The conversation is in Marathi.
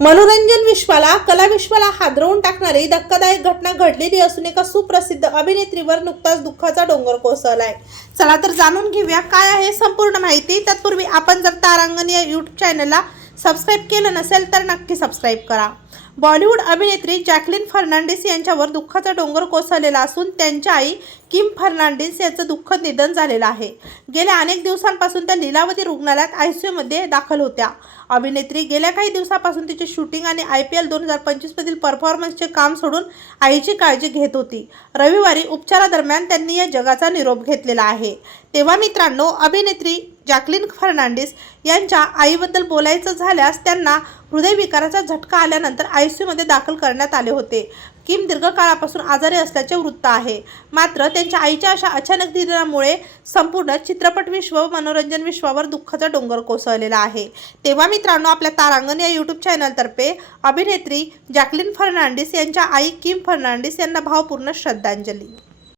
मनोरंजन विश्वाला कला विश्वाला हादरवून टाकणारी धक्कादायक घटना घडलेली असून एका सुप्रसिद्ध अभिनेत्रीवर नुकताच दुःखाचा डोंगर कोसळलाय. चला तर जाणून घेऊया काय आहे संपूर्ण माहिती. तत्पूर्वी आपण जर तारांगण या यूट्यूब चॅनलला सबस्क्राईब केलं नसेल तर नक्की सबस्क्राईब करा. बॉलिवूड अभिनेत्री जॅकलिन फर्नांडिस यांच्यावर दुःखाचा डोंगर कोसळलेला असून त्यांच्या आई किम फर्नांडिस यांचं दुःखद निधन झालेलं आहे. गेल्या अनेक दिवसांपासून त्या लीलावती रुग्णालयात आय सी यूमध्ये दाखल होत्या. अभिनेत्री गेल्या काही दिवसापासून तिचे शूटिंग आणि आय पी एल दोन हजार पंचवीसमधील परफॉर्मन्सचे काम सोडून आईची काळजी घेत होती. रविवारी उपचारादरम्यान त्यांनी या जगाचा निरोप घेतलेला आहे. तेव्हा मित्रांनो अभिनेत्री जॅकलिन फर्नांडिस यांच्या आईबद्दल बोलायचं झाल्यास त्यांना हृदयविकाराचा झटका आल्यानंतर आय सी यूमध्ये दाखल करण्यात आले होते. किम दीर्घकाळापासून आजारी असल्याचे वृत्त आहे. मात्र त्यांच्या आईच्या अशा अचानक निधनामुळे संपूर्ण चित्रपट विश्व व मनोरंजन विश्वावर दुःखाचा डोंगर कोसळलेला आहे. तेव्हा मित्रांनो आपल्या तारांगण या यूट्यूब चॅनलतर्फे अभिनेत्री जॅकलिन फर्नांडिस यांच्या आई किम फर्नांडिस यांना भावपूर्ण श्रद्धांजली.